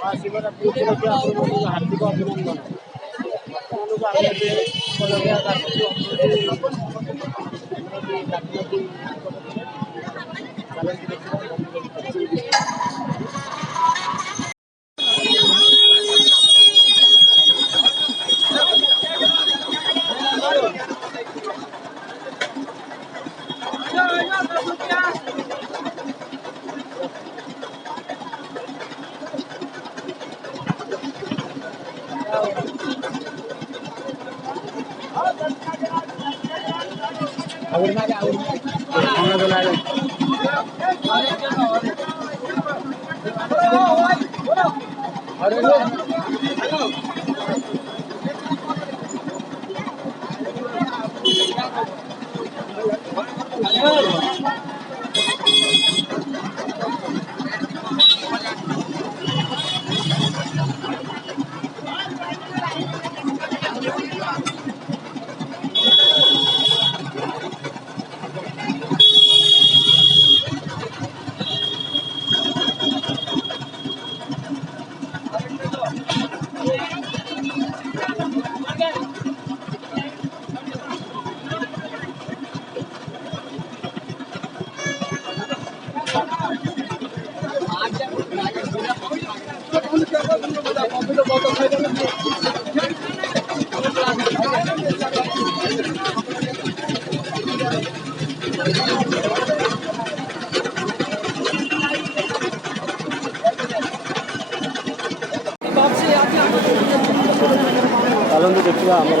महाशिवरात्रि उपलक्षे आपल्याला हार्दिक अभिनंदन। चलते देखा आमर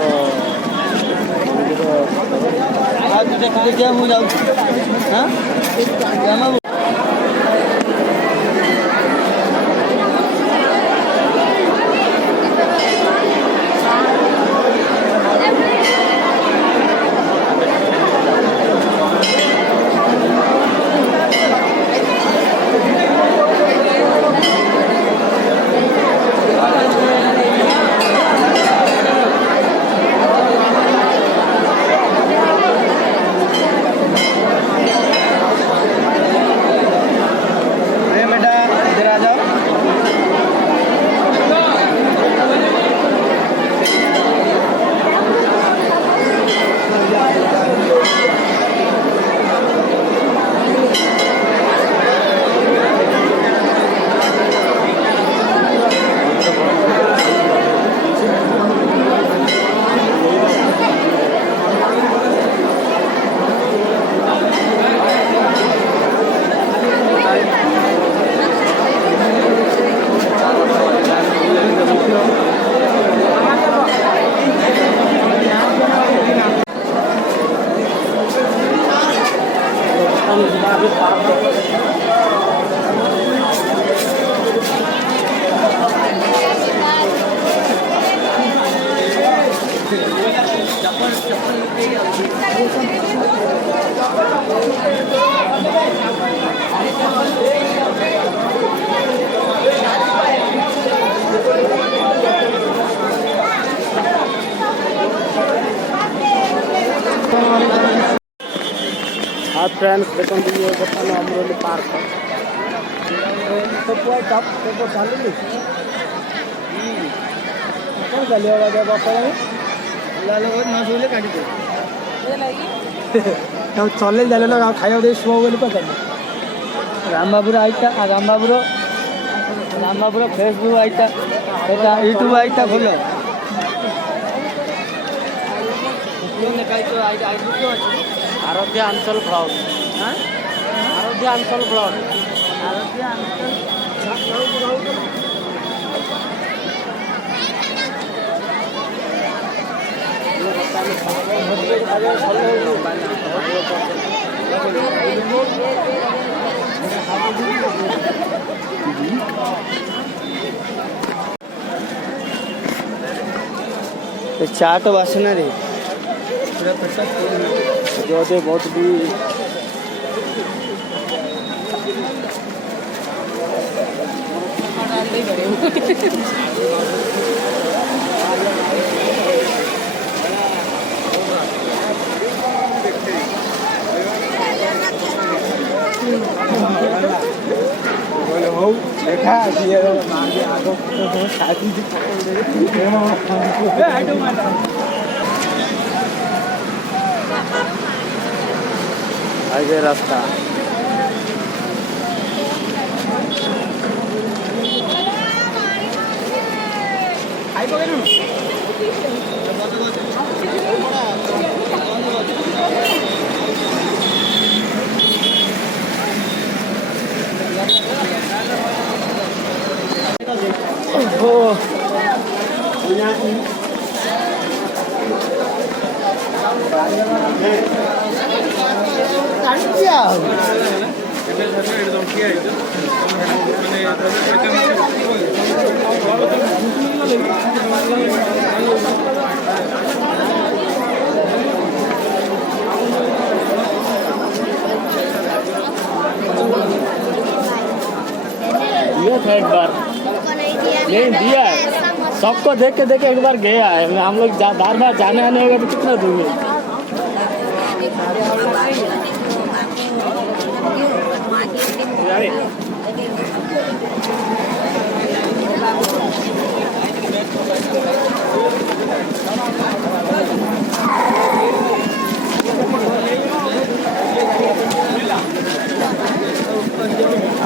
हाय फ्रेंड्स देखो ये बर्तमान अमरोली पार्क तो पूरा टॉप तो चालू कौन चलिए वाला बापा लाल ना सोले काटी दे तो चले जाले लोग खाया दे शो बोले पता नहीं रामबाबूर आइता रामबाबूर फेसबुक आइता एटा यूट्यूब आइता बोले आराध्या अंचल ब्लॉग आराध्या अंचल ब्लॉग आराध्या चाट वासना रे जो बहुत भी দেখা দিয়ে আগে আগে সাইকেল দিক আগে রাস্তা था एक बार नहीं दिया है सबको देख के एक बार गया है हम लोग बार बार जाने आने होगा तो कितना दूर है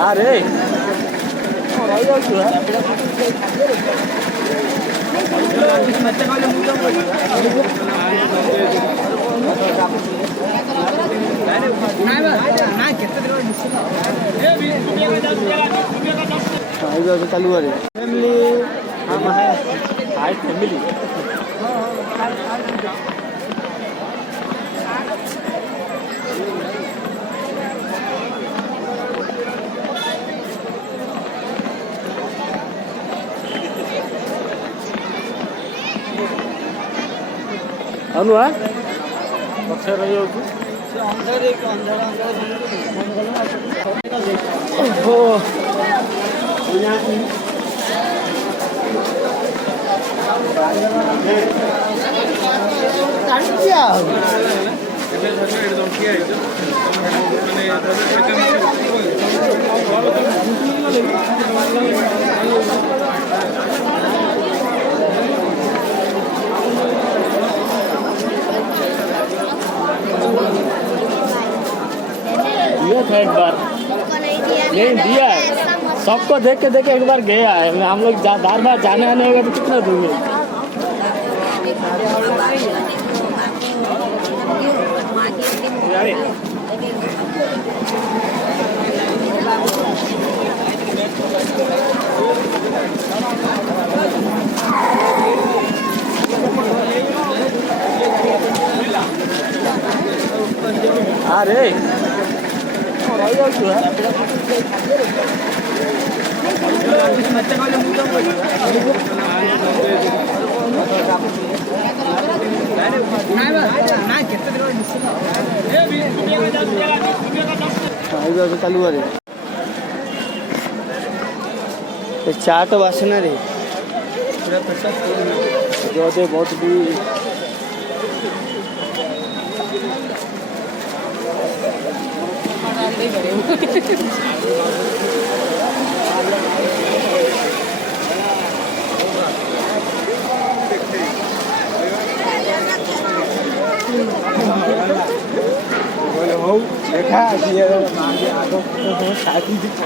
अरे चालू है फैमिली हम है हाई फैमिली अनु है पक्षे रही हो था एक बार नहीं दिया है सबको देख के एक बार गया है हम लोग बार बार जाने आने होगा तो कितना दूर है अरे चालू है चाट बासना रे जो बहुत भी देखा दिए आगे आगे साइकिल दिक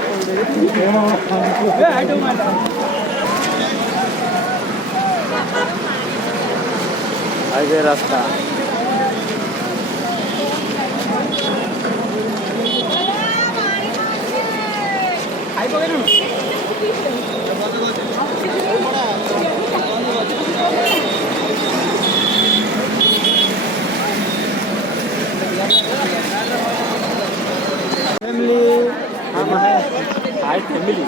आगे रास्ता फैमिली हम है हाई फैमिली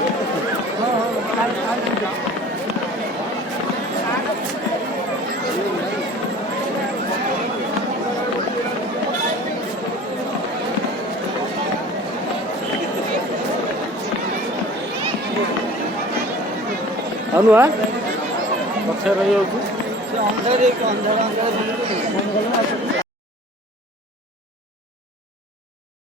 अनु है पक्षे रही हो